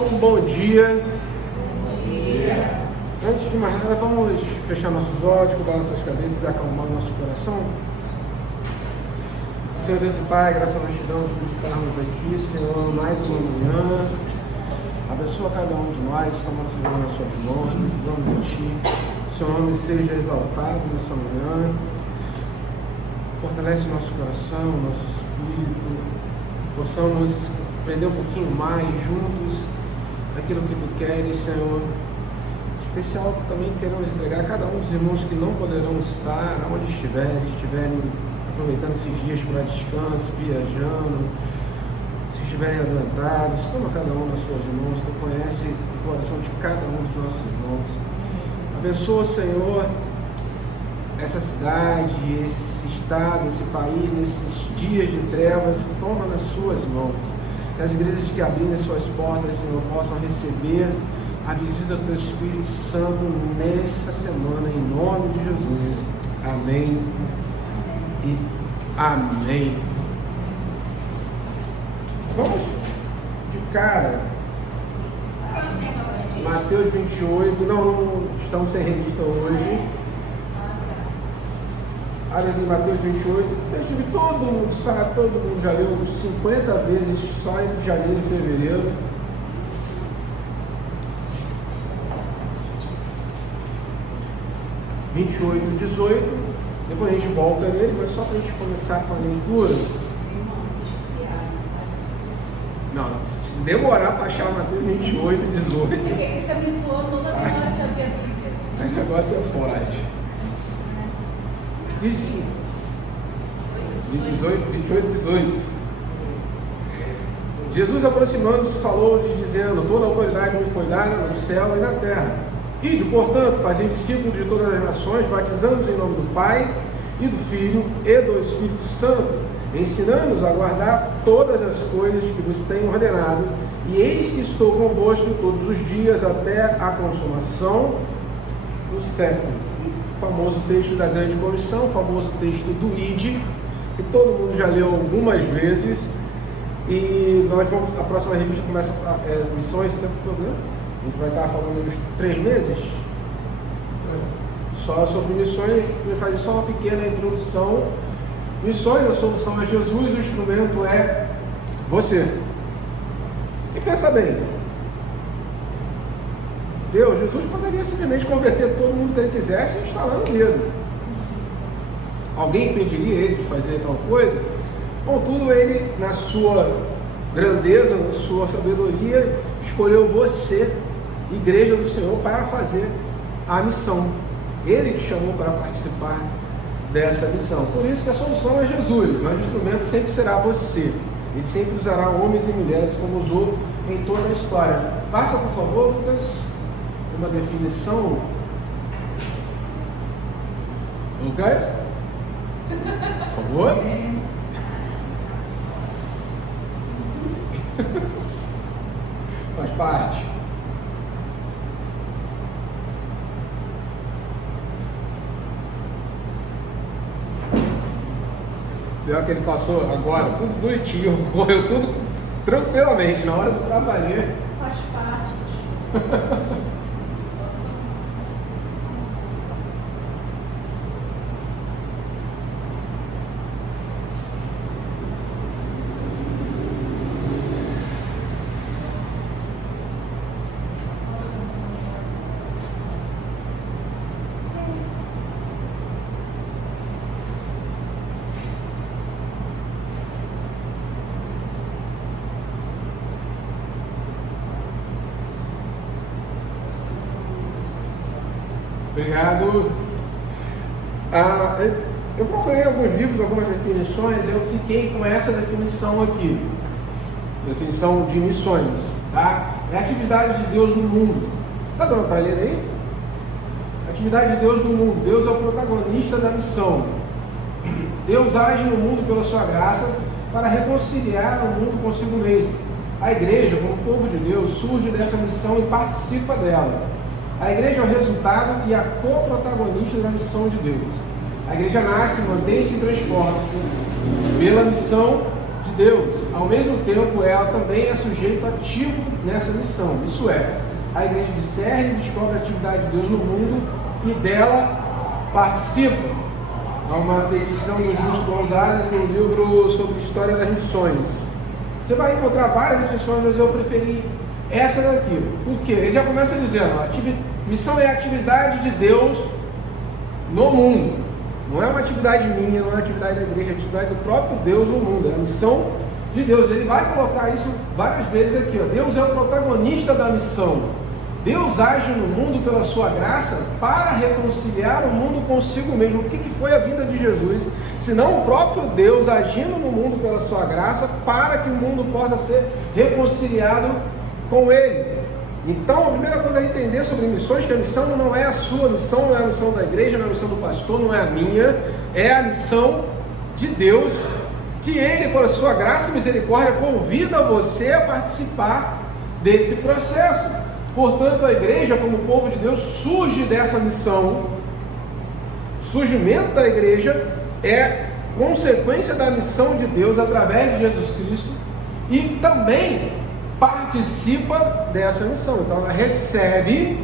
Então, bom dia. Bom dia. Antes de mais nada, vamos fechar nossos olhos, cuidar nossas cabeças e acalmar o nosso coração. Senhor Deus e Pai, graças a nós te damos por estarmos aqui, Senhor, mais uma manhã. Abençoa cada um de nós, estamos nas suas mãos, precisamos de Ti. O Seu nome seja exaltado nessa manhã. Fortalece nosso coração, nosso espírito. Possamos aprender um pouquinho mais juntos aquilo que Tu queres, Senhor. Em especial também queremos entregar a cada um dos irmãos que não poderão estar, onde estiverem, se estiverem aproveitando esses dias para descanso, viajando, se estiverem adoentados, toma cada um nas suas mãos. Tu conhece o coração de cada um dos nossos irmãos. Abençoa, Senhor, essa cidade, esse estado, esse país, nesses dias de trevas. Toma nas suas mãos. Que as igrejas que abrirem suas portas, Senhor, possam receber a visita do Teu Espírito Santo nessa semana, em nome de Jesus. Amém e amém. Vamos de cara. Mateus 28. Não estamos sem revista hoje. Abre em Mateus 28, texto que todo mundo sabe, todo mundo já leu uns 50 vezes só entre janeiro e fevereiro. (28, 18). Depois a gente volta nele, mas só para a gente começar com a leitura. Não, se demorar para achar Mateus 28 e 18. Ele fica me suando toda hora de abrir. Aí o negócio é forte. 25, 28, 18. Jesus, aproximando-se, falou-lhes, dizendo: toda a autoridade me foi dada no céu e na terra. Ide, portanto, fazei discípulos de todas as nações, batizando-os em nome do Pai, e do Filho, e do Espírito Santo, ensinando-os a guardar todas as coisas que vos tenho ordenado, e eis que estou convosco todos os dias, até a consumação do século. O famoso texto da grande comissão, o famoso texto do ID, que todo mundo já leu algumas vezes. E nós vamos, a próxima revista começa missões o tempo todo, né? A gente vai estar falando uns 3 meses só sobre missões. Vou fazer só uma pequena introdução. Missões, a solução é Jesus, o instrumento é você. E pensa bem, Jesus poderia simplesmente converter todo mundo que ele quisesse instalando o dedo. Alguém impediria ele de fazer tal coisa? Contudo, ele, na sua grandeza, na sua sabedoria, escolheu você, igreja do Senhor, para fazer a missão. Ele te chamou para participar dessa missão. Por isso que a solução é Jesus, mas o instrumento sempre será você. Ele sempre usará homens e mulheres como usou em toda a história. Faça, por favor, Lucas, uma definição. Lucas? Por favor? Faz parte. Pior que ele passou agora, tudo bonitinho, correu tudo tranquilamente, na hora do trabalho. Faz parte. Obrigado. Eu procurei alguns livros, algumas definições, eu fiquei com essa definição aqui. Definição de missões, tá? É a atividade de Deus no mundo. Tá dando para ler aí? Atividade de Deus no mundo. Deus é o protagonista da missão. Deus age no mundo pela sua graça para reconciliar o mundo consigo mesmo. A igreja, como povo de Deus, surge dessa missão e participa dela. A igreja é o resultado e a co-protagonista da missão de Deus. A igreja nasce, mantém-se e transforma-se pela missão de Deus, ao mesmo tempo ela também é sujeito ativo nessa missão. Isso é, a igreja discerne e descobre a atividade de Deus no mundo e dela participa. Há uma definição do Justo Gonzalez no livro sobre História das Missões. Você vai encontrar várias definições, mas eu preferi essa daqui. Por quê? Ele já começa dizendo, missão é a atividade de Deus no mundo. Não é uma atividade minha, não é uma atividade da igreja, é a atividade do próprio Deus no mundo. É a missão de Deus. Ele vai colocar isso várias vezes aqui. Deus é o protagonista da missão. Deus age no mundo pela sua graça para reconciliar o mundo consigo mesmo. O que foi a vinda de Jesus? Senão o próprio Deus agindo no mundo pela sua graça para que o mundo possa ser reconciliado com Ele. Então, a primeira coisa a entender sobre missões, que a missão não é a sua missão, não é a missão da igreja, não é a missão do pastor, não é a minha, é a missão de Deus, que Ele, por sua graça e misericórdia, convida você a participar desse processo. Portanto, a igreja, como povo de Deus, surge dessa missão. O surgimento da igreja é consequência da missão de Deus através de Jesus Cristo e também participa dessa missão. Então ela recebe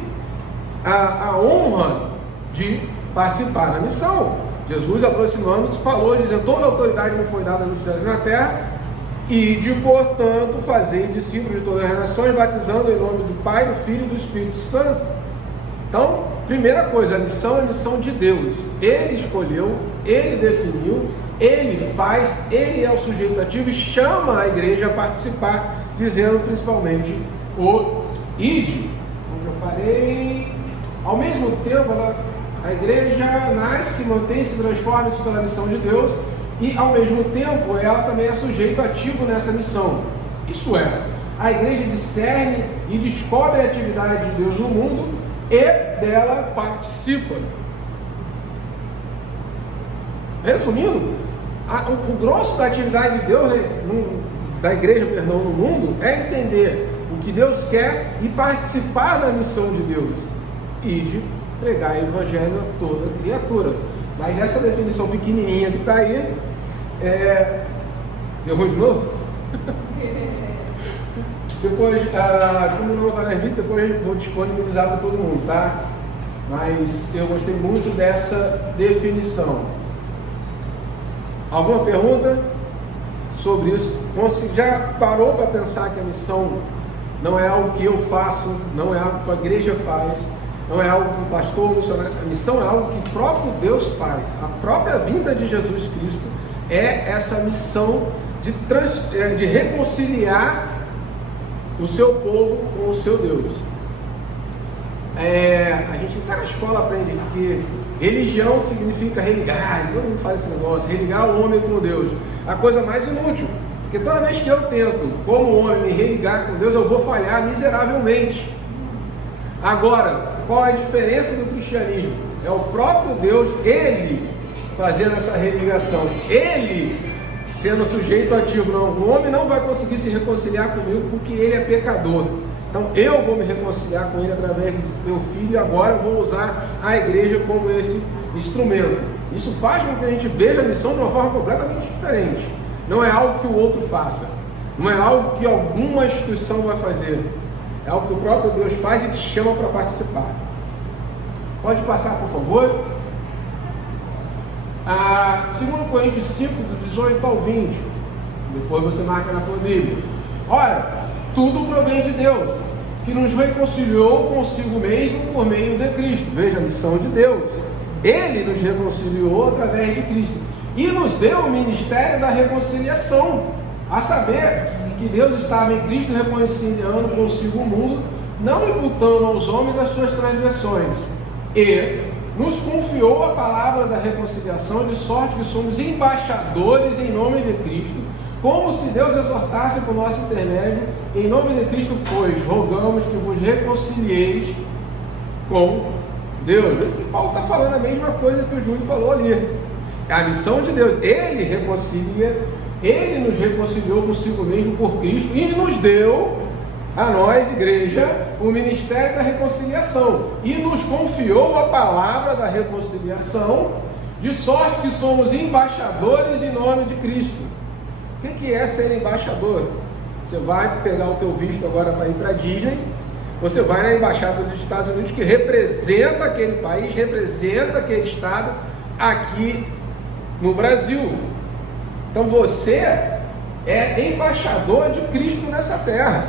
a honra de participar da missão. Jesus, aproximando-se, falou, dizendo: toda a autoridade me foi dada nos céus e na terra, e de, portanto, fazer discípulos de todas as nações, batizando em nome do Pai, do Filho e do Espírito Santo. Então, primeira coisa, a missão é a missão de Deus. Ele escolheu, Ele definiu, Ele faz, Ele é o sujeito ativo e chama a igreja a participar, dizendo principalmente o ide. Onde eu parei. Ao mesmo tempo, a igreja nasce, mantém, se transforma isso pela missão de Deus, e ao mesmo tempo ela também é sujeito ativo nessa missão. Isso é, a igreja discerne e descobre a atividade de Deus no mundo e dela participa. Resumindo, o grosso da atividade de Deus, da igreja, no mundo, é entender o que Deus quer e participar da missão de Deus e de pregar o evangelho a toda criatura. Mas essa definição pequenininha que está aí, errou de novo? Depois, como não vai nas vídeos, depois eu vou disponibilizar para todo mundo, tá? Mas eu gostei muito dessa definição. Alguma pergunta sobre isso? Você já parou para pensar que a missão não é algo que eu faço, não é algo que a igreja faz, não é algo que o pastor, o missionário, a missão é algo que o próprio Deus faz. A própria vinda de Jesus Cristo é essa missão de reconciliar o seu povo com o seu Deus. A gente até na escola aprende que religião significa religar, todo mundo faz esse negócio, religar o homem com Deus, a coisa mais inútil, porque toda vez que eu tento, como homem, me religar com Deus, eu vou falhar miseravelmente. Agora, qual é a diferença do cristianismo? É o próprio Deus, Ele fazendo essa religação, Ele sendo sujeito ativo. Não, o homem não vai conseguir se reconciliar comigo porque ele é pecador. Então eu vou me reconciliar com Ele através do meu filho, e agora eu vou usar a igreja como esse instrumento. Isso faz com que a gente veja a missão de uma forma completamente diferente. Não é algo que o outro faça, não é algo que alguma instituição vai fazer, é algo que o próprio Deus faz e te chama para participar. Pode passar, por favor. 2 Coríntios 5, do 18 ao 20. Depois você marca na tua Bíblia. Ora, tudo provém de Deus, que nos reconciliou consigo mesmo por meio de Cristo. Veja a missão de Deus. Ele nos reconciliou através de Cristo e nos deu o ministério da reconciliação, a saber, que Deus estava em Cristo reconciliando consigo o mundo, não imputando aos homens as suas transgressões, e nos confiou a palavra da reconciliação, de sorte que somos embaixadores em nome de Cristo, como se Deus exortasse por nosso intermédio. Em nome de Cristo, pois, rogamos que vos reconcilieis com Deus. Veja que Paulo está falando a mesma coisa que o Júlio falou ali. É a missão de Deus. Ele reconcilia, Ele nos reconciliou consigo mesmo por Cristo e nos deu, a nós, igreja, o ministério da reconciliação, e nos confiou a palavra da reconciliação, de sorte que somos embaixadores em nome de Cristo. O que é ser embaixador? Você vai pegar o teu visto agora para ir para a Disney, você vai na embaixada dos Estados Unidos, que representa aquele país, representa aquele estado aqui no Brasil. Então você é embaixador de Cristo nessa terra.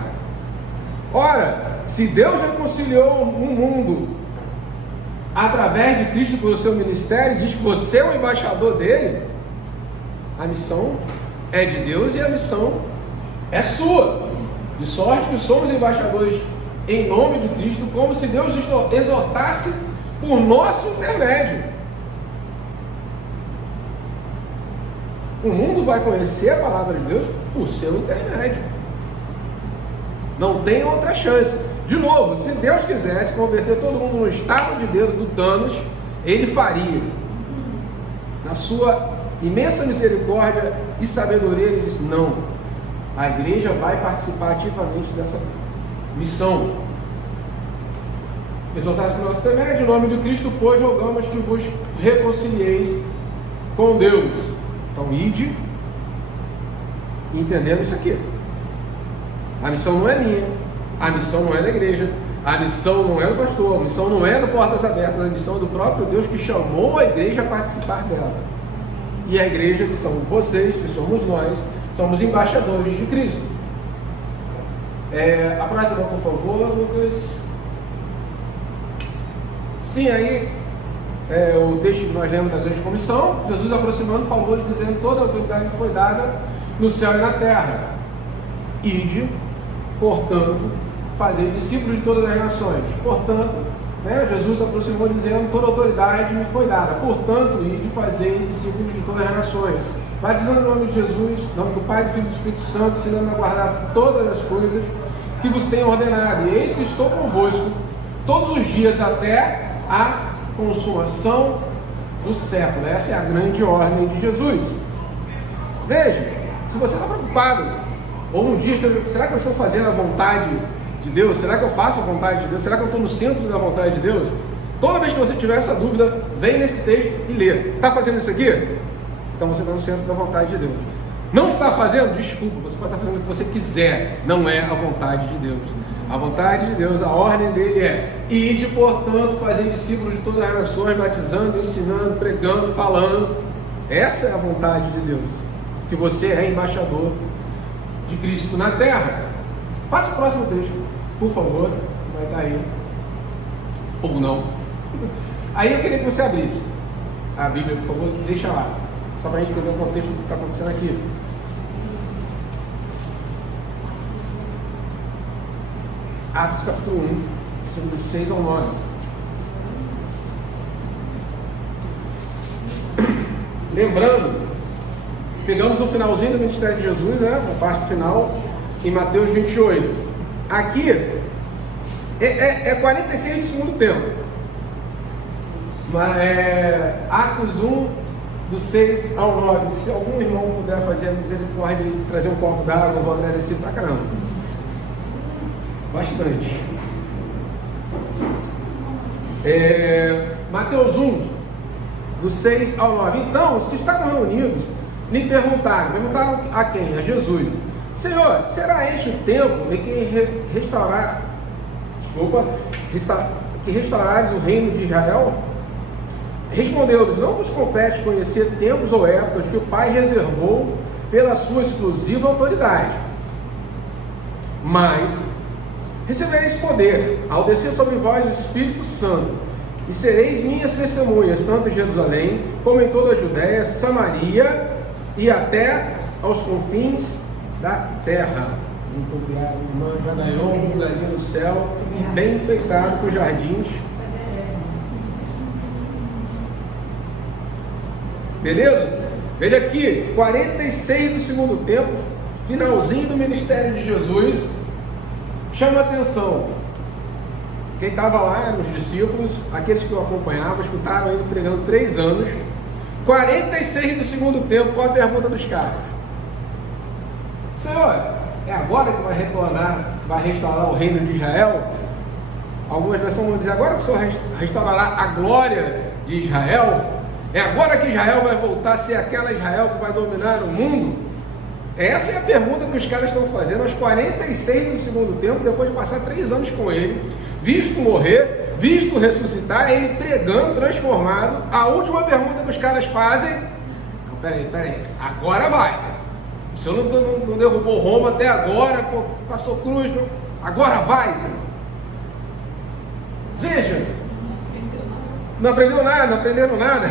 Ora, se Deus reconciliou o mundo através de Cristo pelo seu ministério, diz que você é o embaixador dele, a missão é de Deus e a missão é sua. De sorte que somos embaixadores em nome de Cristo, como se Deus exortasse por nosso intermédio. O mundo vai conhecer a palavra de Deus por seu intermédio. Não tem outra chance. De novo, se Deus quisesse converter todo mundo no estado de Deus do Thanos, Ele faria. Na sua imensa misericórdia e sabedoria, Ele disse: não, a igreja vai participar ativamente dessa missão. Exortasse por nosso intermédio, em nome de Cristo, pois rogamos que vos reconcilieis com Deus. Então, ide entendendo isso aqui. A missão não é minha, a missão não é da igreja, a missão não é do pastor, a missão não é do Portas Abertas, a missão é do próprio Deus que chamou a igreja a participar dela. E a igreja, que são vocês, que somos nós, somos embaixadores de Cristo. A próxima, por favor, Lucas. Sim, aí o texto que nós lemos da grande comissão, Jesus aproximando, falou e dizendo: toda a autoridade foi dada no céu e na terra. Ide, portanto, fazer discípulos de todas as nações. Portanto, Jesus aproximou dizendo: toda a autoridade me foi dada. Portanto, ide fazer discípulos de todas as nações, batizando no nome de Jesus, em nome do Pai, do Filho e do Espírito Santo, ensinando a guardar todas as coisas que vos tenho ordenado. E eis que estou convosco todos os dias até a consumação do século. Essa é a grande ordem de Jesus. Veja, se você está preocupado, ou um dia, será que eu estou fazendo a vontade de Deus? Será que eu faço a vontade de Deus? Será que eu estou no centro da vontade de Deus? Toda vez que você tiver essa dúvida, vem nesse texto e lê. Está fazendo isso aqui? Então você está no centro da vontade de Deus. Não está fazendo? Desculpa, você pode estar fazendo o que você quiser. Não é a vontade de Deus. A vontade de Deus, a ordem dele é: ide, portanto, fazer discípulos de todas as nações, batizando, ensinando, pregando, falando. Essa é a vontade de Deus. Que você é embaixador de Cristo na terra. Passa o próximo texto, por favor. Vai estar aí. Ou não. Aí eu queria que você abrisse a Bíblia, por favor. Deixa lá. Só para a gente entender o contexto do que está acontecendo aqui. Atos capítulo 1, versículos 6 ao 9. Lembrando, pegamos o finalzinho do ministério de Jesus, a parte final, em Mateus 28. Aqui é 46 do segundo tempo. Mas Atos 1, do 6 ao 9. Se algum irmão puder fazer a misericórdia de trazer um copo d'água, eu vou agradecer pra caramba. Bastante. Mateus 1, do 6 ao 9. Então, os que estavam reunidos lhe perguntaram a quem? A Jesus: Senhor, será este o tempo em que restaurares o reino de Israel? Respondeu-lhes: não vos compete conhecer tempos ou épocas que o Pai reservou pela sua exclusiva autoridade, mas recebereis poder ao descer sobre vós o Espírito Santo, e sereis minhas testemunhas, tanto em Jerusalém, como em toda a Judéia, Samaria e até aos confins da terra. Muito obrigado, irmã. Já ganhou um lugarzinho no céu, bem enfeitado com jardins. Beleza? Veja aqui, 46 do segundo tempo, finalzinho do ministério de Jesus. Chama a atenção. Quem estava lá eram os discípulos, aqueles que o acompanhavam, escutaram ele pregando 3 anos. 46 do segundo tempo, qual a pergunta dos caras? Senhor, é agora que vai retornar, vai restaurar o reino de Israel? Algumas versões vão dizer: agora que o Senhor restaurará a glória de Israel? É agora que Israel vai voltar a ser aquela Israel que vai dominar o mundo? Essa é a pergunta que os caras estão fazendo aos 46 do segundo tempo, depois de passar 3 anos com ele, visto morrer, visto ressuscitar, ele pregando, transformado. A última pergunta que os caras fazem: não, peraí, agora vai. O senhor não derrubou Roma até agora, pô, passou cruz, agora vai, Senhor. Veja, não aprenderam nada.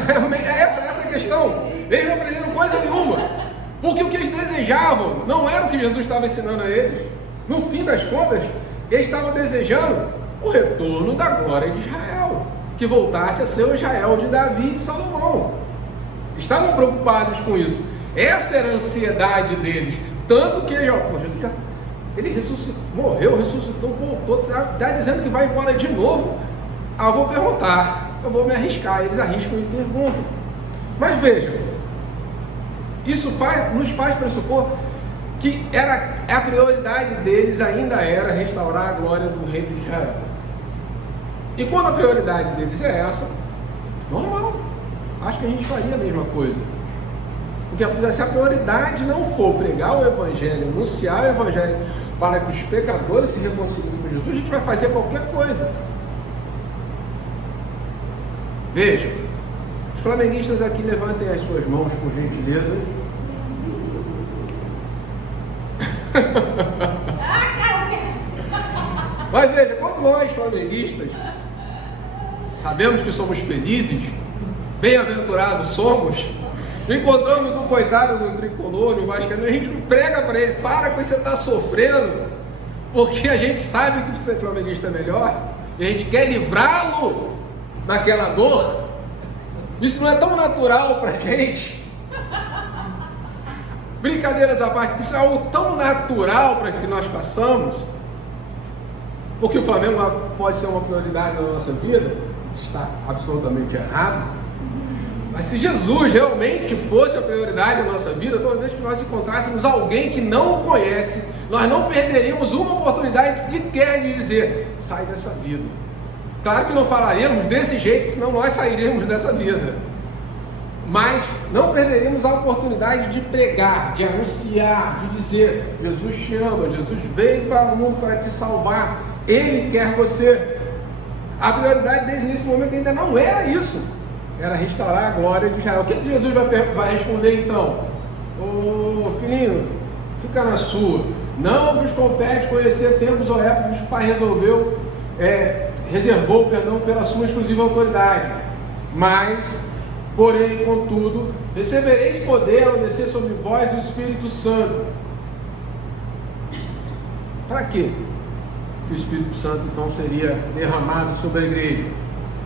É essa a questão. Eles não aprenderam coisa nenhuma. Porque o que eles desejavam não era o que Jesus estava ensinando a eles. No fim das contas, eles estavam desejando o retorno da glória de Israel, que voltasse a ser o Israel de Davi e de Salomão. Estavam preocupados com isso. Essa era a ansiedade deles. Tanto que ele ressuscitou, morreu, ressuscitou, voltou, está dizendo que vai embora de novo. Eu vou perguntar, eu vou me arriscar. Eles arriscam e perguntam. Mas vejam, isso nos faz pressupor que a prioridade deles ainda era restaurar a glória do reino de Israel. E quando a prioridade deles é essa, normal, acho que a gente faria a mesma coisa. Porque se a prioridade não for pregar o Evangelho, anunciar o Evangelho para que os pecadores se reconciliem com Jesus, a gente vai fazer qualquer coisa. Veja, os flamenguistas aqui, levantem as suas mãos, por gentileza. Mas veja, quando nós flamenguistas sabemos que somos felizes, bem-aventurados somos, encontramos um coitado do tricolor, no vascaíno, a gente não prega para ele: para que você está sofrendo, porque a gente sabe que ser flamenguista é melhor, e a gente quer livrá-lo daquela dor. Isso não é tão natural para a gente. Brincadeiras à parte, isso é algo tão natural para que nós façamos, porque o Flamengo pode ser uma prioridade na nossa vida. Isso está absolutamente errado. Mas se Jesus realmente fosse a prioridade da nossa vida, toda vez que nós encontrássemos alguém que não o conhece, nós não perderíamos uma oportunidade sequer de dizer: sai dessa vida. Claro que não falaríamos desse jeito, senão nós sairíamos dessa vida. Mas não perderíamos a oportunidade de pregar, de anunciar, de dizer: Jesus te ama, Jesus veio para o mundo para te salvar, Ele quer você. A prioridade deles nesse momento ainda não era isso, era restaurar a glória de Israel. O que Jesus vai responder então? Ô filhinho, fica na sua. Não vos compete conhecer tempos ou épocas que o Pai reservou pela sua exclusiva autoridade. Mas, porém, contudo, recebereis poder ao descer sobre vós o Espírito Santo. Para quê? Que o Espírito Santo então seria derramado sobre a igreja,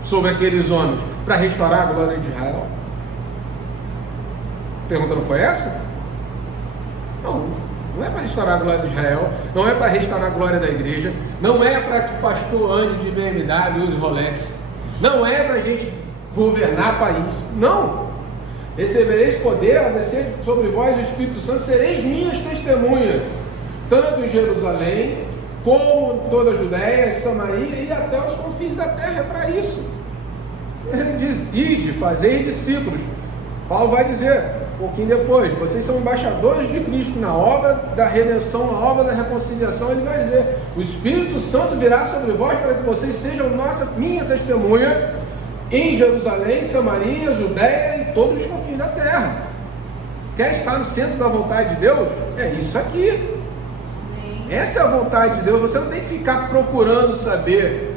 sobre aqueles homens, para restaurar a glória de Israel? A pergunta não foi essa? Não é para restaurar a glória de Israel, não é para restaurar a glória da igreja, não é para que o pastor ande de BMW e use Rolex, não é para a gente governar país, não. Recebereis poder ao descer sobre vós o Espírito Santo, sereis minhas testemunhas, tanto em Jerusalém, como em toda a Judéia, Samaria e até os confins da terra. É para isso. Ele diz: ide, fazei discípulos. Paulo vai dizer, um pouquinho depois: vocês são embaixadores de Cristo na obra da redenção, na obra da reconciliação. Ele vai dizer: o Espírito Santo virá sobre vós para que vocês sejam minha testemunha em Jerusalém, Samaria, Judéia e todos os confins da terra. Quer estar no centro da vontade de Deus? É isso aqui. Essa é a vontade de Deus. Você não tem que ficar procurando saber.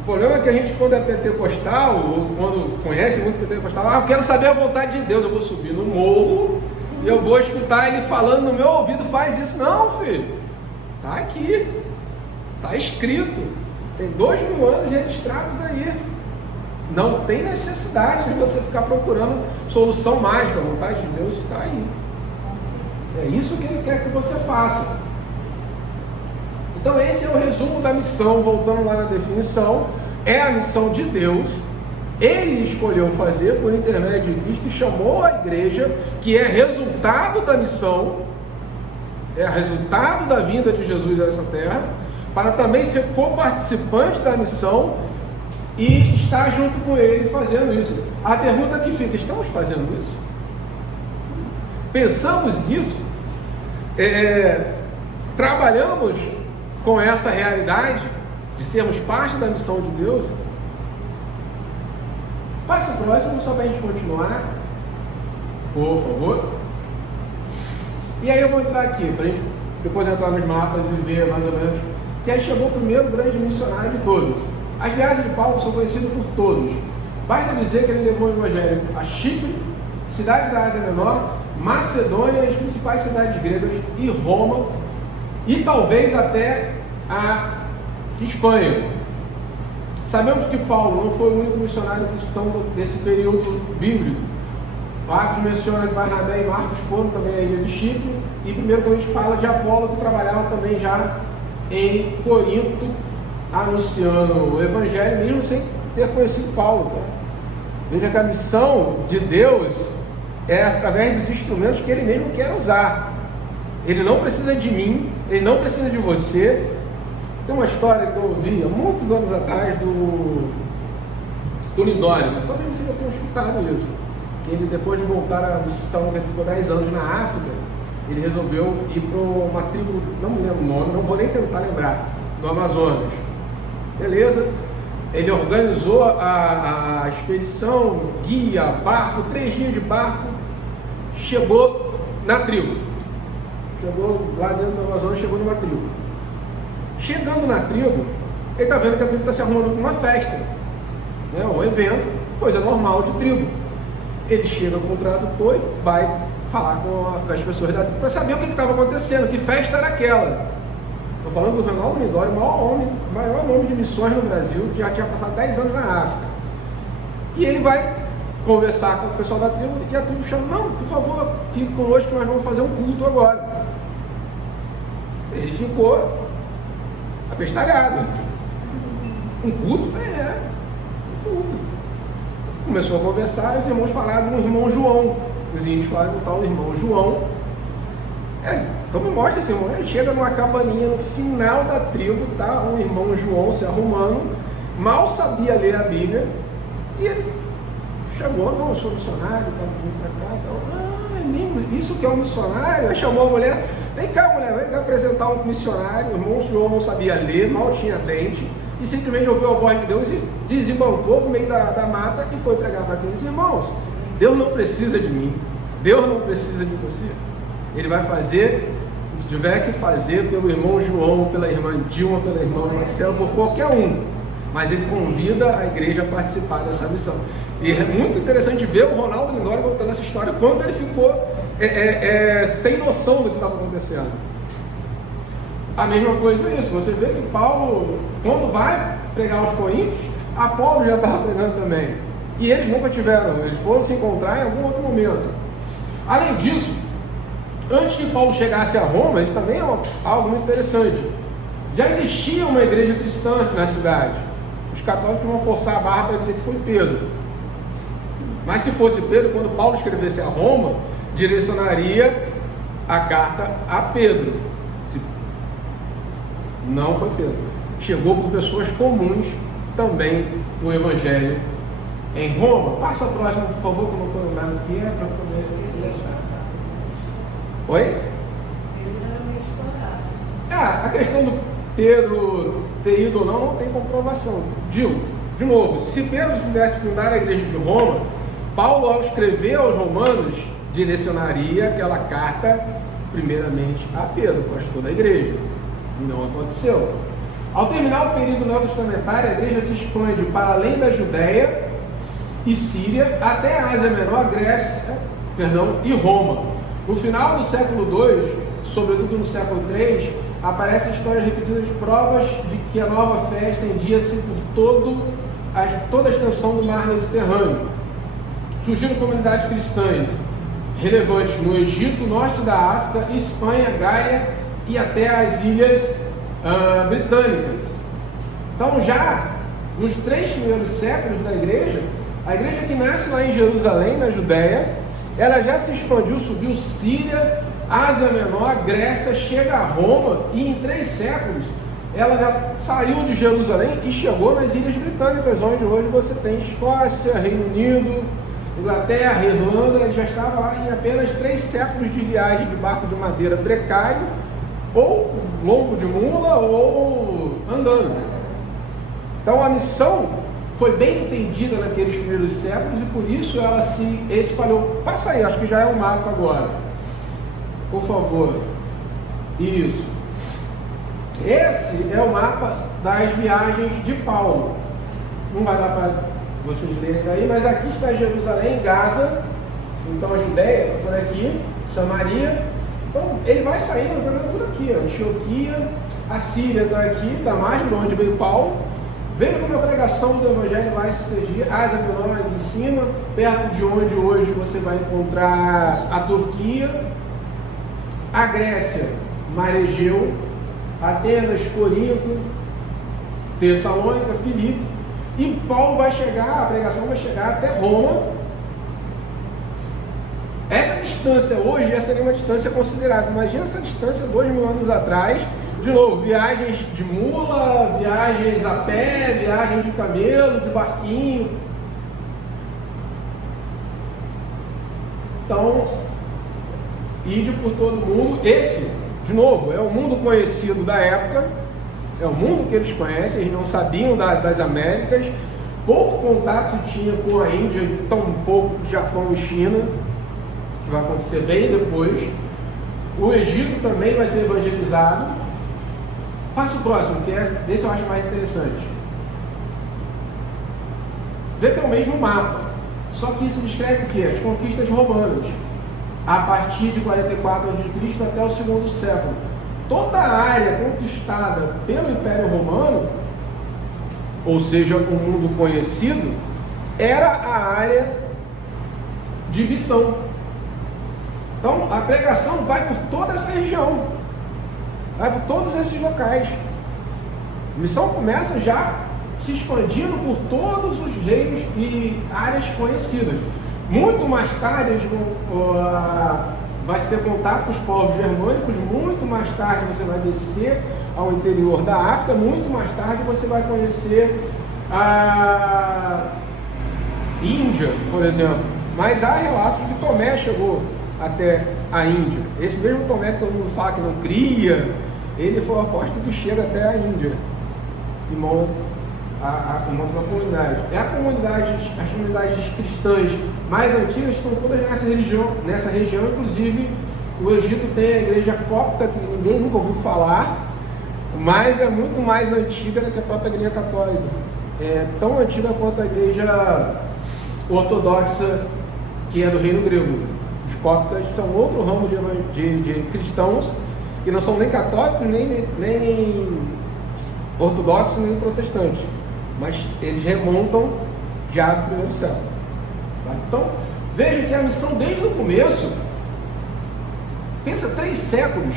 O problema é que a gente, quando é pentecostal, ou quando conhece muito pentecostal, eu quero saber a vontade de Deus. Eu vou subir no morro e eu vou escutar ele falando no meu ouvido: faz isso. Não, filho, está aqui, está escrito, tem 2000 anos registrados aí. Não tem necessidade de você ficar procurando solução mágica. A vontade de Deus está aí. É isso que Ele quer que você faça. Então esse é o resumo da missão. Voltando lá na definição, é a missão de Deus. Ele escolheu fazer por intermédio de Cristo e chamou a igreja, que é resultado da missão, é resultado da vinda de Jesus a essa terra, para também ser coparticipante da missão e estar junto com Ele fazendo isso. A pergunta que fica: estamos fazendo isso? Pensamos nisso? trabalhamos com essa realidade de sermos parte da missão de Deus? Passa o próximo só para a gente continuar, por favor. E aí eu vou entrar aqui, para a gente depois entrar nos mapas e ver mais ou menos que aí chegou o primeiro grande missionário de todos. As viagens de Paulo são conhecidas por todos. Basta dizer que ele levou o evangelho a Chipre, cidades da Ásia Menor, Macedônia, as principais cidades gregas e Roma, e talvez até a Espanha. Sabemos que Paulo não foi o único missionário cristão desse período bíblico. Atos menciona que Barnabé e Marcos foram também à ilha de Chipre, e primeiro quando a gente fala de Apolo, que trabalhava também já em Corinto, anunciando o evangelho, mesmo sem ter conhecido Paulo. Tá? Veja que a missão de Deus é através dos instrumentos que Ele mesmo quer usar. Ele não precisa de mim, Ele não precisa de você. Tem uma história que eu ouvi há muitos anos atrás do Lindório, talvez você já tenha escutado isso, que ele, depois de voltar à missão, que ele ficou 10 anos na África, ele resolveu ir para uma tribo, não me lembro o nome, não vou nem tentar lembrar, do Amazonas. Beleza? Ele organizou a expedição, guia, barco, 3 dias de barco, chegou na tribo. Chegou lá dentro do Amazonas, chegou numa tribo. Chegando na tribo, ele está vendo que a tribo está se arrumando para uma festa, né? Um evento, coisa normal de tribo. Ele chega com o tradutor e vai falar com as pessoas da tribo para saber o que estava acontecendo, que festa era aquela. Estou falando do Ronaldo Lindório, o maior nome de missões no Brasil, que já tinha passado 10 anos na África. E ele vai conversar com o pessoal da tribo e a tribo chama: não, por favor, fique conosco que nós vamos fazer um culto agora. Ele ficou apestalhado. Um culto? Um culto. Começou a conversar e os irmãos falaram de um irmão João. Os índios falaram do tal irmão João. Então me mostra esse irmão. Ele chega numa cabaninha no final da tribo, tá? Um irmão João se arrumando, mal sabia ler a Bíblia, e ele chamou: não, eu sou missionário, tá vindo pra cá, então, é mesmo, isso que é um missionário? Aí chamou a mulher: vem cá, mulher, vem cá apresentar um missionário. O irmão João não sabia ler, mal tinha dente, e simplesmente ouviu a voz de Deus e desembancou no meio da mata e foi pregar para aqueles irmãos. Deus não precisa de mim, Deus não precisa de você. Ele vai fazer o que tiver que fazer pelo irmão João, pela irmã Dilma, pela irmã Marcelo, por qualquer um, mas ele convida a igreja a participar dessa missão. E é muito interessante ver o Ronaldo Lindório contando essa história, quando ele ficou sem noção do que estava acontecendo. A mesma coisa é isso. Você vê que Paulo, quando vai pregar aos Coríntios, Apolo já estava pregando também, e eles nunca tiveram, eles foram se encontrar em algum outro momento. Além disso, antes que Paulo chegasse a Roma, isso também é algo muito interessante, já existia uma igreja cristã na cidade. Os católicos vão forçar a barra para dizer que foi Pedro, mas se fosse Pedro, quando Paulo escrevesse a Roma, direcionaria a carta a Pedro. Não foi Pedro, chegou por pessoas comuns também no Evangelho em Roma. Passa a próxima, por favor, que eu não estou lembrando o que é, para poder deixar. Oi? A questão do Pedro ter ido ou não tem comprovação. Digo, de novo, se Pedro tivesse fundado a igreja de Roma, Paulo, ao escrever aos romanos, direcionaria aquela carta primeiramente a Pedro, pastor da igreja. Não aconteceu. Ao terminar o período neotestamentário, a igreja se expande para além da Judéia e Síria, até a Ásia Menor, Grécia, e Roma. No final do século II, sobretudo no século III, aparecem histórias repetidas de provas de que a nova fé estendia-se por toda a extensão do mar Mediterrâneo. Surgiram comunidades cristãs relevantes no Egito, norte da África, Espanha, Gaia e até as ilhas britânicas. Então, já nos 3 primeiros séculos da igreja, a igreja que nasce lá em Jerusalém, na Judéia, ela já se expandiu, subiu Síria, Ásia Menor, Grécia, chega a Roma, e em 3 séculos ela já saiu de Jerusalém e chegou nas ilhas britânicas, onde hoje você tem Escócia, Reino Unido, Inglaterra, Irlanda, ele já estava lá em apenas 3 séculos de viagem de barco de madeira precário, ou lombo de mula, ou andando. Então a missão foi bem entendida naqueles primeiros séculos e por isso ela se espalhou. Passa aí, acho que já é o mapa agora. Por favor. Isso. Esse é o mapa das viagens de Paulo. Não vai dar para vocês lerem aí, mas aqui está Jerusalém, Gaza, então a Judéia, por aqui, Samaria. Então ele vai saindo por aqui, ó, Antioquia, a Síria está aqui, Damasco, de onde veio Paulo. Vendo como a pregação do Evangelho vai se seguir, Ásia Menor aqui em cima, perto de onde hoje você vai encontrar a Turquia, a Grécia, Mar Egeu, Atenas, Corinto, Tessalônica, Filipe, e Paulo vai chegar, a pregação vai chegar até Roma. Essa distância hoje já seria uma distância considerável. Imagina essa distância 2000 anos atrás. De novo, viagens de mula, viagens a pé, viagens de camelo, de barquinho. Então, ide por todo mundo. Esse, de novo, é o mundo conhecido da época, é o mundo que eles conhecem, eles não sabiam das Américas, pouco contato se tinha com a Índia, tão pouco com Japão e China, que vai acontecer bem depois. O Egito também vai ser evangelizado. Passo próximo, que é, esse eu acho mais interessante. Vê que é o mesmo mapa, só que isso descreve o quê? As conquistas romanas, a partir de 44 a.C. até o segundo século. Toda a área conquistada pelo Império Romano, ou seja, o mundo conhecido, era a área de missão. Então, a pregação vai por toda essa região, vai por todos esses locais. A missão começa já se expandindo por todos os reinos e áreas conhecidas. Muito mais tarde eles vai se ter contato com os povos germânicos, muito mais tarde você vai descer ao interior da África, muito mais tarde você vai conhecer a Índia, por exemplo. Mas há relatos que Tomé chegou até a Índia. Esse mesmo Tomé que todo mundo fala que não cria, ele foi o apóstolo que chega até a Índia e monta uma comunidade. As comunidades cristãs mais antigas estão todas nessa região, inclusive o Egito tem a igreja copta, que ninguém nunca ouviu falar, mas é muito mais antiga do que a própria igreja católica. É tão antiga quanto a igreja ortodoxa, que é do reino grego. Os coptas são outro ramo de cristãos que não são nem católicos, nem ortodoxos, nem protestantes, mas eles remontam já do primeiro século. Tá? Então, veja que a missão desde o começo, pensa 3 séculos.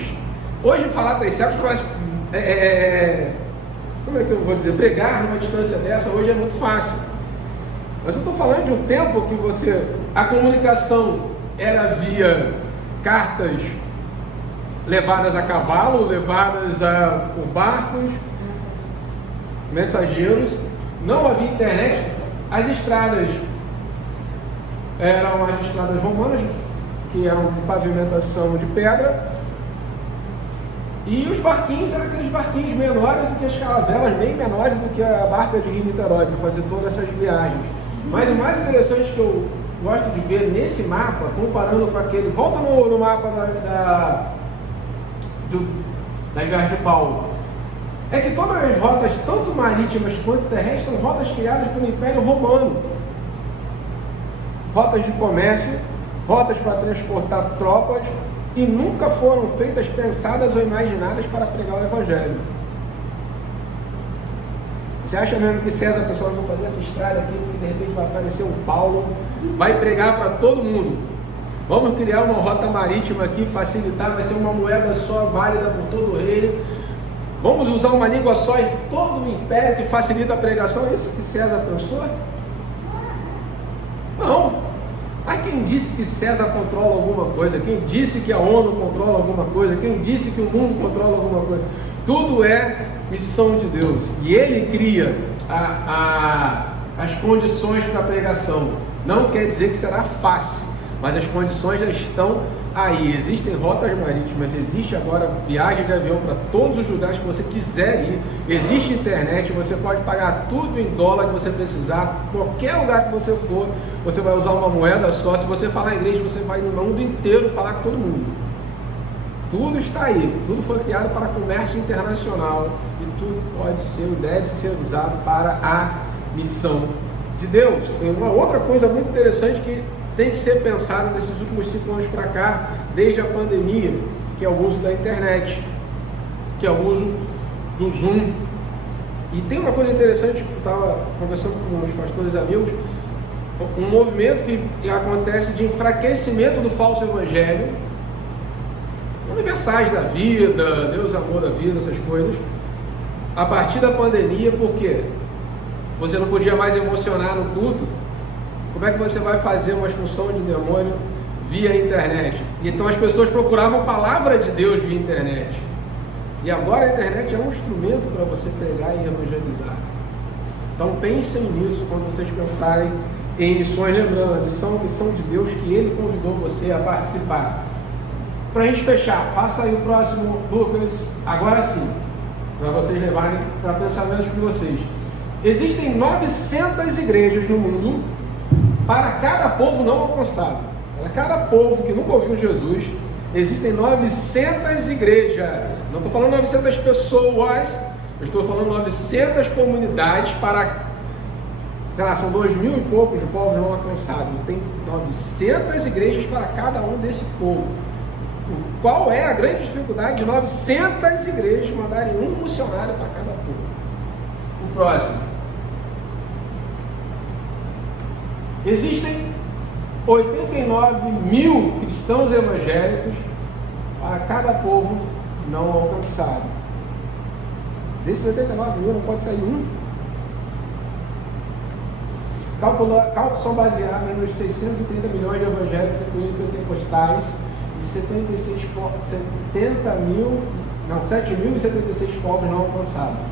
Hoje falar 3 séculos parece, como é que eu vou dizer, pegar numa distância dessa hoje é muito fácil. Mas eu estou falando de um tempo que a comunicação era via cartas levadas a cavalo, levadas por barcos, mensageiros, não havia internet, as estradas eram as estradas romanas, que eram de pavimentação de pedra, e os barquinhos eram aqueles barquinhos menores do que as caravelas, bem menores do que a barca de Rio-Niterói, para fazer todas essas viagens. Mas o mais interessante que eu gosto de ver nesse mapa, comparando com aquele, volta no mapa da viagem de Paulo, é que todas as rotas, tanto marítimas quanto terrestres, são rotas criadas pelo Império Romano. Rotas de comércio, rotas para transportar tropas, e nunca foram feitas, pensadas ou imaginadas para pregar o Evangelho. Você acha mesmo que César, pessoal, vai fazer essa estrada aqui, porque de repente vai aparecer um Paulo, vai pregar para todo mundo? Vamos criar uma rota marítima aqui, facilitar, vai ser uma moeda só, válida por todo o reino. Vamos usar uma língua só em todo o império, que facilita a pregação. É isso que César pensou? Não. Mas quem disse que César controla alguma coisa? Quem disse que a ONU controla alguma coisa? Quem disse que o mundo controla alguma coisa? Tudo é missão de Deus. E Ele cria as condições para a pregação. Não quer dizer que será fácil, mas as condições já estão aí. Existem rotas marítimas, existe agora viagem de avião para todos os lugares que você quiser ir, existe internet, você pode pagar tudo em dólar que você precisar, qualquer lugar que você for, você vai usar uma moeda só. Se você falar em igreja, você vai no mundo inteiro falar com todo mundo. Tudo está aí, tudo foi criado para comércio internacional e tudo pode ser e deve ser usado para a missão de Deus. Tem uma outra coisa muito interessante que tem que ser pensada nesses últimos 5 anos para cá, desde a pandemia, que é o uso da internet, que é o uso do Zoom. E tem uma coisa interessante, que eu estava conversando com os pastores amigos, um movimento que acontece de enfraquecimento do falso evangelho, universais da vida, Deus, amor da vida, essas coisas, a partir da pandemia, porque você não podia mais emocionar no culto. Como é que você vai fazer uma expulsão de demônio via internet? Então as pessoas procuravam a palavra de Deus via internet. E agora a internet é um instrumento para você pregar e evangelizar. Então pensem nisso quando vocês pensarem em missões. Lembrando, a missão de Deus que Ele convidou você a participar. Para a gente fechar, passa aí o próximo, Lucas, agora sim, para vocês levarem para pensamentos de vocês. Existem 900 igrejas no mundo para cada povo não alcançado. Para cada povo que nunca ouviu Jesus, existem 900 igrejas. Não estou falando 900 pessoas, eu estou falando 900 comunidades para, sei lá, são 2.000 e poucos povos não alcançados. Tem 900 igrejas para cada um desse povo. Qual é a grande dificuldade de 900 igrejas mandarem um missionário para cada povo? O próximo. Existem 89 mil cristãos evangélicos para cada povo não alcançado. Desses 89 mil não pode sair um. Cálculos são baseados nos 630 milhões de evangélicos, incluindo pentecostais, e 7.076 povos não alcançados.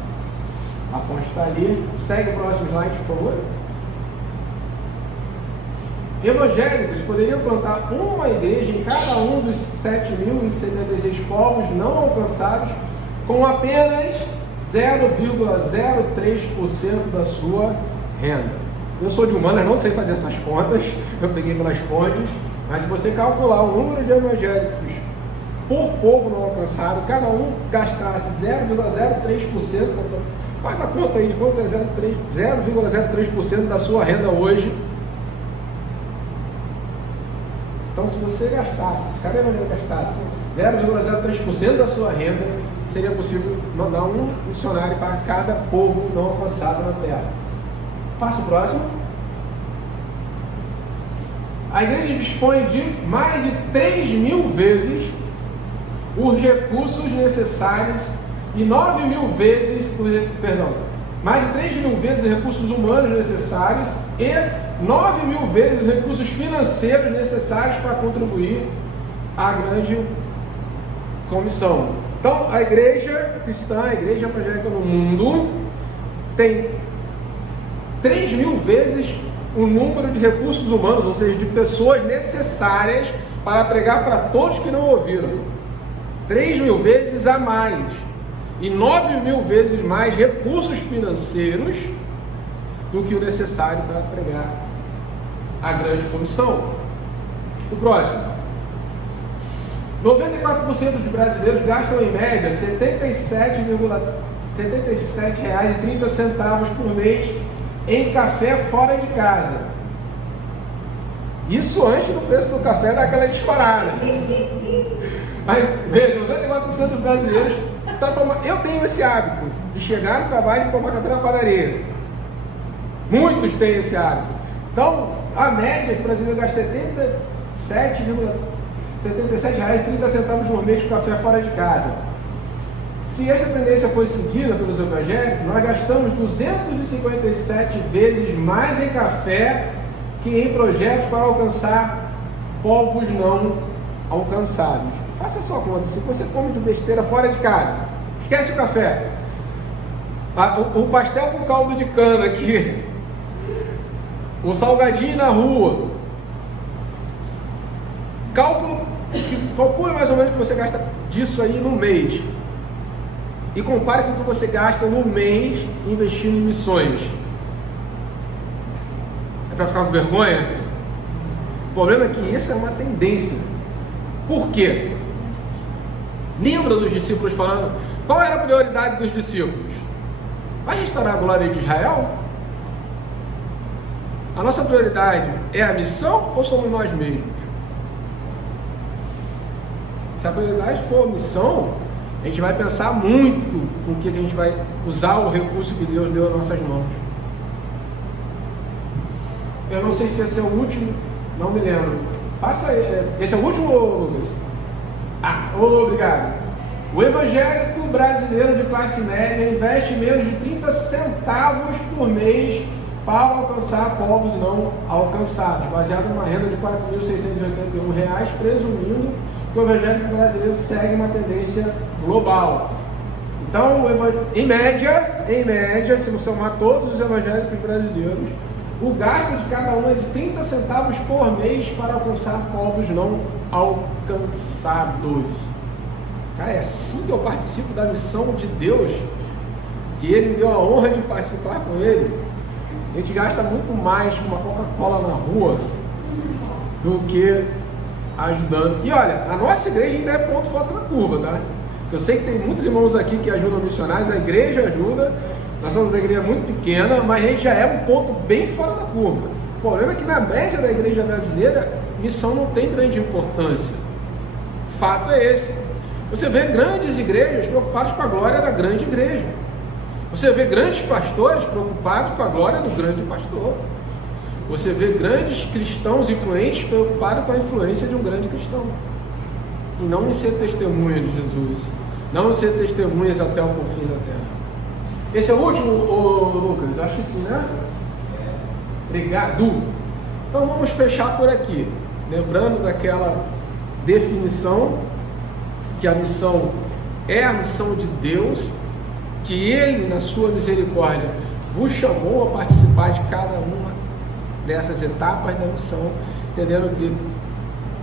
A fonte está ali. Segue o próximo slide, por favor. Evangélicos poderiam plantar uma igreja em cada um dos 7.076 povos não alcançados com apenas 0,03% da sua renda. Eu sou de humanas, não sei fazer essas contas, eu peguei pelas fontes, mas se você calcular o número de evangélicos por povo não alcançado, cada um gastasse 0,03%, faz a conta aí de quanto é 0,03% da sua renda hoje. Então, se você gastasse, se cada evangélico gastasse 0,03% da sua renda, seria possível mandar um missionário para cada povo não alcançado na terra. Passo próximo. A igreja dispõe de mais de 3.000 vezes os recursos necessários e 9.000 vezes, mais de 3.000 vezes os recursos humanos necessários e 9.000 vezes os recursos financeiros necessários para contribuir à grande comissão. Então, a igreja cristã, a igreja evangélica no mundo, tem 3.000 vezes o número de recursos humanos, ou seja, de pessoas necessárias para pregar para todos que não ouviram. 3.000 vezes a mais. E 9.000 vezes mais recursos financeiros do que o necessário para pregar a grande comissão. O próximo. 94% dos brasileiros gastam em média R$ 77,30 por mês em café fora de casa. Isso antes do preço do café dar aquela disparada. Mas veja, 94% dos brasileiros eu tenho esse hábito de chegar no trabalho e tomar café na padaria. Muitos têm esse hábito. Então, a média é que o brasileiro gasta R$ 77,30 por mês com café fora de casa. Se essa tendência for seguida pelos evangélicos, nós gastamos 257 vezes mais em café que em projetos para alcançar povos não alcançados. Faça só conta, se você come de besteira fora de casa, esquece o café, o pastel com caldo de cana aqui, o salgadinho na rua. Calcule mais ou menos o que você gasta disso aí no mês. E compare com o que você gasta no mês investindo em missões. É para ficar com vergonha? O problema é que isso é uma tendência. Por quê? Lembra dos discípulos falando? Qual era a prioridade dos discípulos? Vai restaurar a glória de Israel? A nossa prioridade é a missão ou somos nós mesmos? Se a prioridade for a missão, a gente vai pensar muito com o que a gente vai usar o recurso que Deus deu às nossas mãos. Eu não sei se esse é o último, não me lembro. Passa aí, esse é o último, Lucas? Obrigado. O evangélico brasileiro de classe média investe menos de 30 centavos por mês para alcançar povos não alcançados, baseado numa renda de R$ 4.681, presumindo que o evangélico brasileiro segue uma tendência global. Então, em média, se você somar todos os evangélicos brasileiros, o gasto de cada um é de 30 centavos por mês para alcançar povos não alcançados. Cara, é assim que eu participo da missão de Deus, que Ele me deu a honra de participar com Ele. A gente gasta muito mais com uma Coca-Cola na rua do que ajudando. E olha, a nossa igreja ainda é ponto fora da curva, tá? Eu sei que tem muitos irmãos aqui que ajudam missionários, a igreja ajuda, nós somos uma igreja muito pequena, mas a gente já é um ponto bem fora da curva. O problema é que na média da igreja brasileira, missão não tem grande importância. Fato é esse. Você vê grandes igrejas preocupadas com a glória da grande igreja. Você vê grandes pastores preocupados com a glória do grande pastor. Você vê grandes cristãos influentes preocupados com a influência de um grande cristão. E não em ser testemunha de Jesus. Não em ser testemunhas até o confim da terra. Esse é o último, Lucas? Acho que sim, né? Obrigado. Então vamos fechar por aqui. Lembrando daquela definição que a missão é a missão de Deus, que Ele, na sua misericórdia, vos chamou a participar de cada uma dessas etapas da missão, entendendo que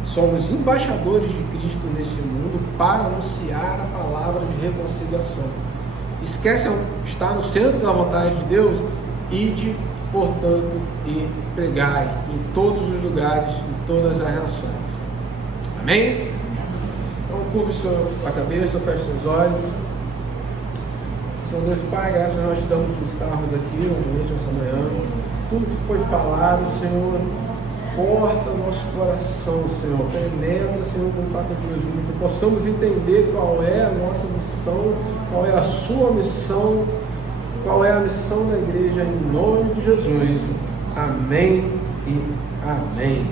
somos embaixadores de Cristo nesse mundo para anunciar a palavra de reconciliação. Esquece de estar no centro da vontade de Deus, ide, portanto, e pregai em todos os lugares, em todas as nações. Amém? Então, curve a cabeça, feche seus olhos. Senhor Deus e Pai, graças a nós te damos por estarmos aqui novamente essa manhã. Tudo que foi falado, Senhor, corta o nosso coração, Senhor. Penetra, Senhor, com faca de Deus, que possamos entender qual é a nossa missão, qual é a sua missão, qual é a missão da igreja, em nome de Jesus. Amém e amém.